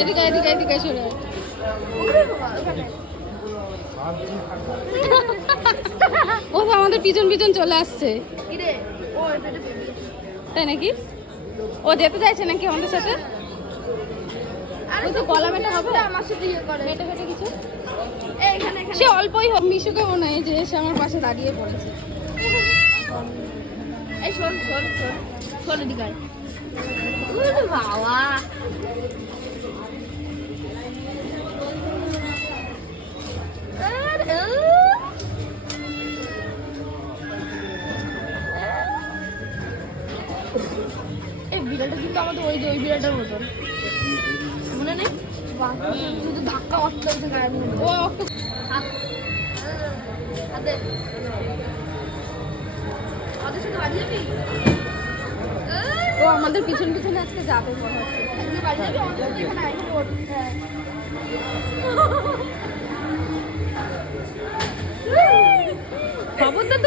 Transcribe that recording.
এদিকে এদিকে এদিকে সরে ও তো আমাদের পিছন পিছন চলে আসছে তাই নাকি? ও যেতে চাইছে নাকি আমাদের সাথে? তো গলা মেটা হবে আমার সাথে ইয়ে করে মেটা ফেটে কিছু সে অল্পই হোক। মিশুকে মনে হয় যে এসে আমার পাশে দাঁড়িয়ে পড়েছে। এই শোন শোন শোন শোন এদিকে বাবা এই বিড়ালটা কিন্তু আমাদের ওই যে ওই বিড়ালটার মতন মনে নেই? শুধু ধাক্কা অস্ত গায়ের মধ্যে ও ও আমাদের পিছন পিছনে আজকে যাবে মনে হচ্ছে। বাড়ি যাবে আমাদের এখানে খবরদার